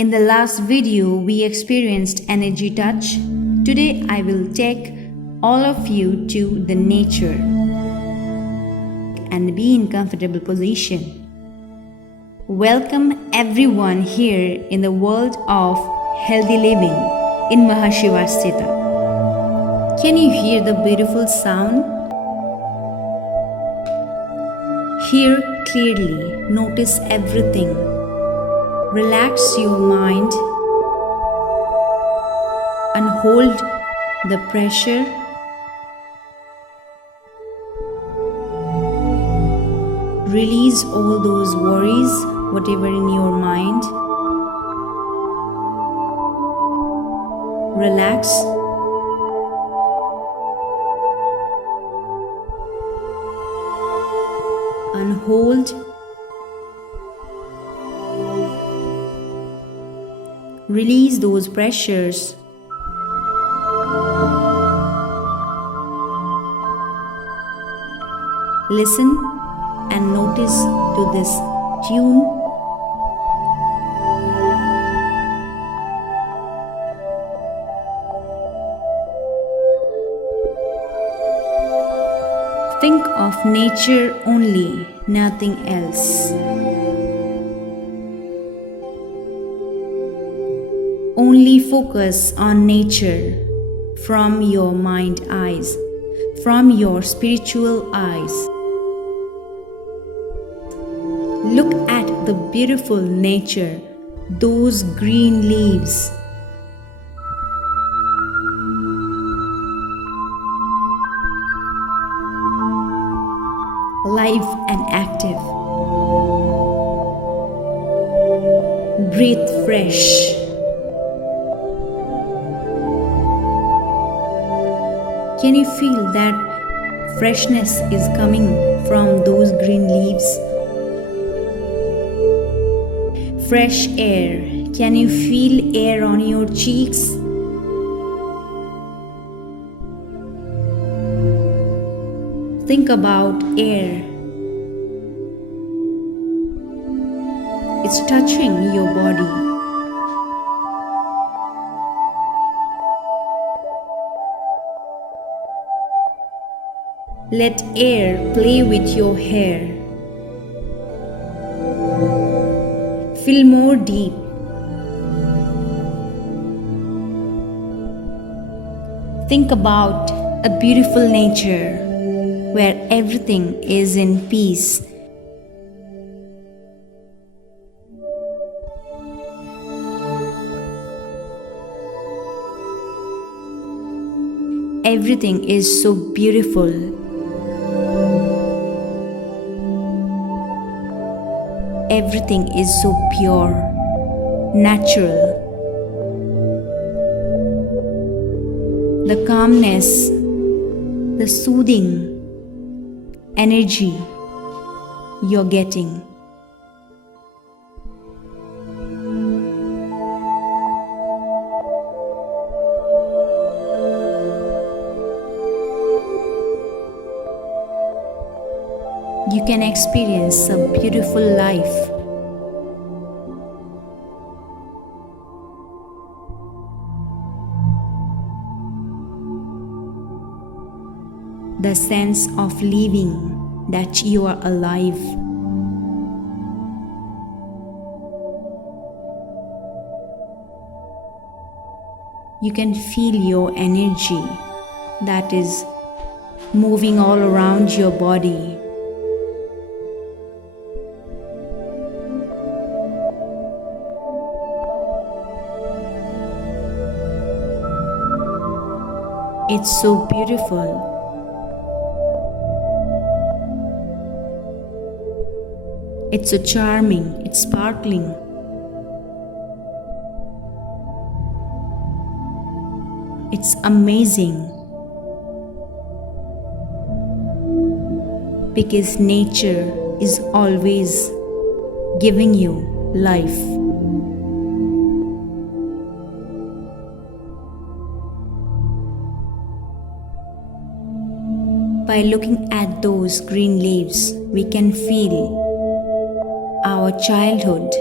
In the last video, we experienced energy touch. Today, I will take all of you to the nature and be in comfortable position. Welcome everyone here in the world of healthy living in Maha Shivasthitaa. Can you hear the beautiful sound? Hear clearly, notice everything. Relax your mind and hold the pressure. Release all those worries, whatever in your mind. Relax. And hold. Release those pressures. Listen and notice to this tune. Think of nature only, nothing else. Only focus on nature from your mind eyes, from your spiritual eyes. Look at the beautiful nature, those green leaves. Live and active. Breathe fresh. Can you feel that freshness is coming from those green leaves? Fresh air. Can you feel air on your cheeks? Think about air. It's touching your body. Let air play with your hair. Feel more deep. Think about a beautiful nature where everything is in peace. Everything is so beautiful. Everything is so pure, natural. The calmness, the soothing energy you're getting. You can experience a beautiful life. The sense of living, that you are alive. You can feel your energy that is moving all around your body. It's so beautiful. It's so charming, it's sparkling. It's amazing. Because nature is always giving you life. By looking at those green leaves, we can feel our childhood,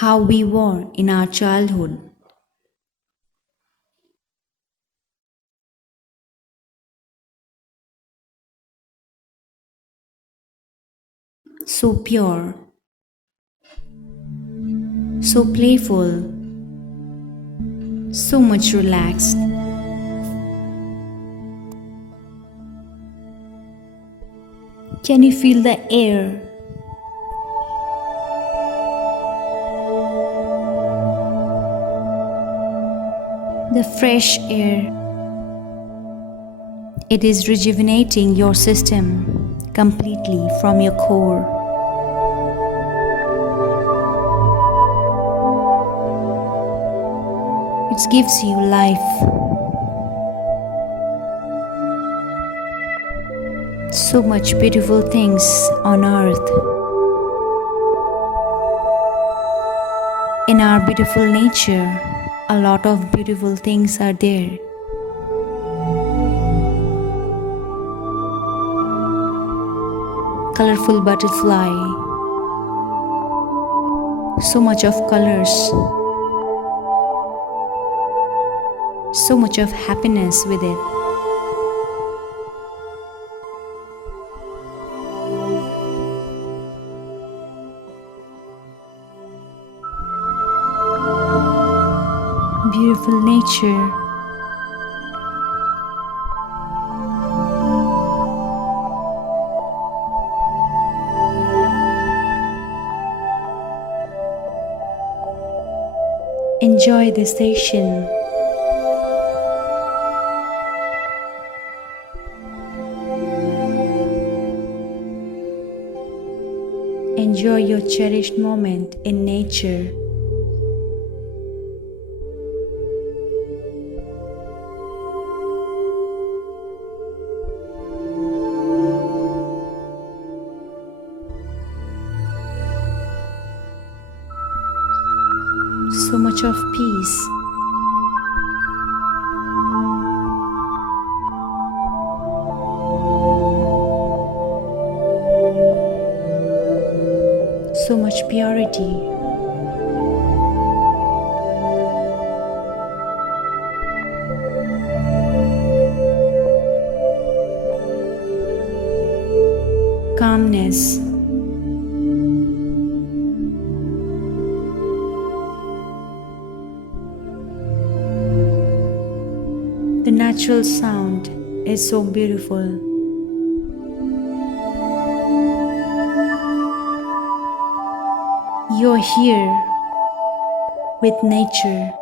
how we were in our childhood. So pure, so playful, so much relaxed. Can you feel the air? The fresh air. It is rejuvenating your system completely from your core. It gives you life. So much beautiful things on earth. In our beautiful nature, a lot of beautiful things are there. Colorful butterfly. So much of colors. So much of happiness with it. Beautiful nature. Enjoy this session. Enjoy your cherished moment in nature. So much of peace. So much purity. Calmness. The natural sound is so beautiful. You're here with nature.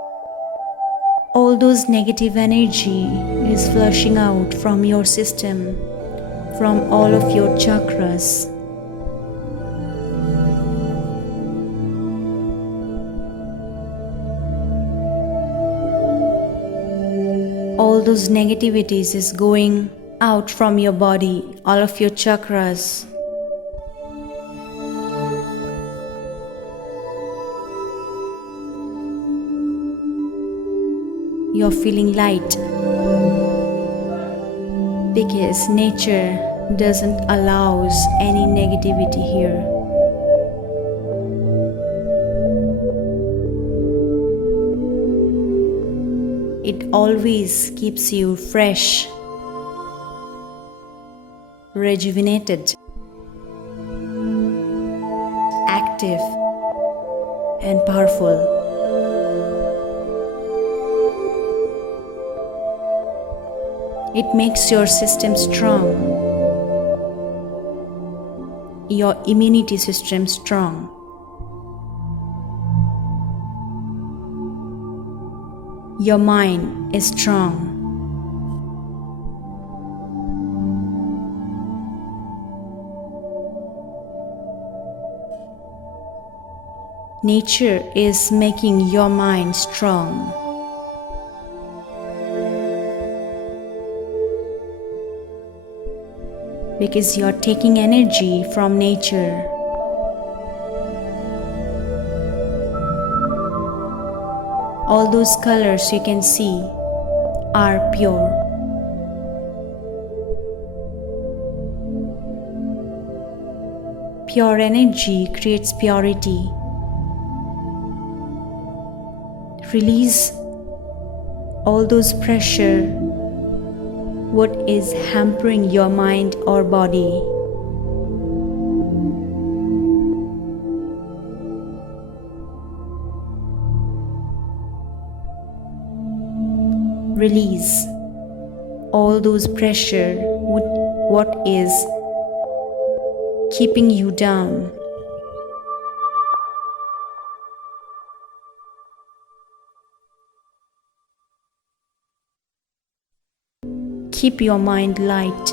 All those negative energy is flushing out from your system, from all of your chakras. All those negativities is going out from your body, all of your chakras. You're feeling light because nature doesn't allow any negativity here. It always keeps you fresh, rejuvenated, active, and powerful. It makes your system strong, your immunity system strong. Your mind is strong. Nature is making your mind strong. Because you're taking energy from nature. All those colors you can see are pure. Pure energy creates purity. Release all those pressure, what is hampering your mind or body. Release all those pressure, what is keeping you down. Keep your mind light.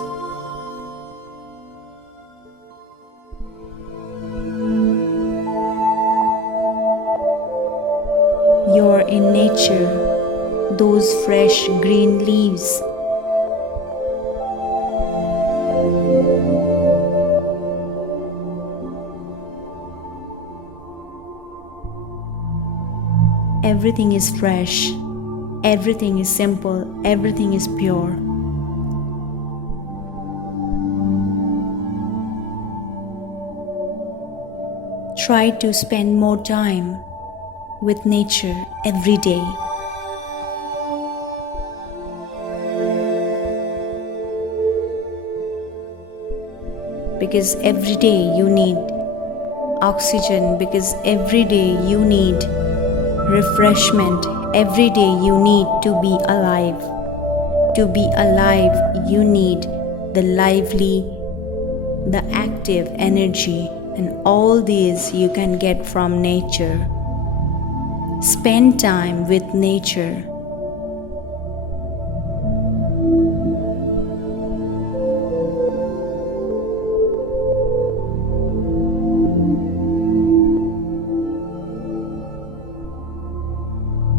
You're in nature, those fresh green leaves. Everything is fresh, everything is simple, everything is pure. Try to spend more time with nature every day. Because every day you need oxygen, because every day you need refreshment, every day you need to be alive. To be alive, you need the lively, the active energy, and all these you can get from nature. Spend time with nature.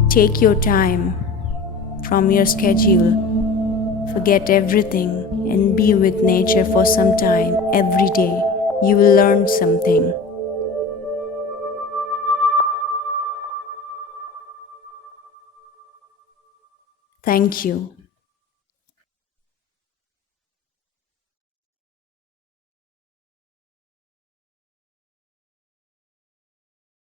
Take your time from your schedule. Forget everything and be with nature for some time every day. You will learn something. Thank you.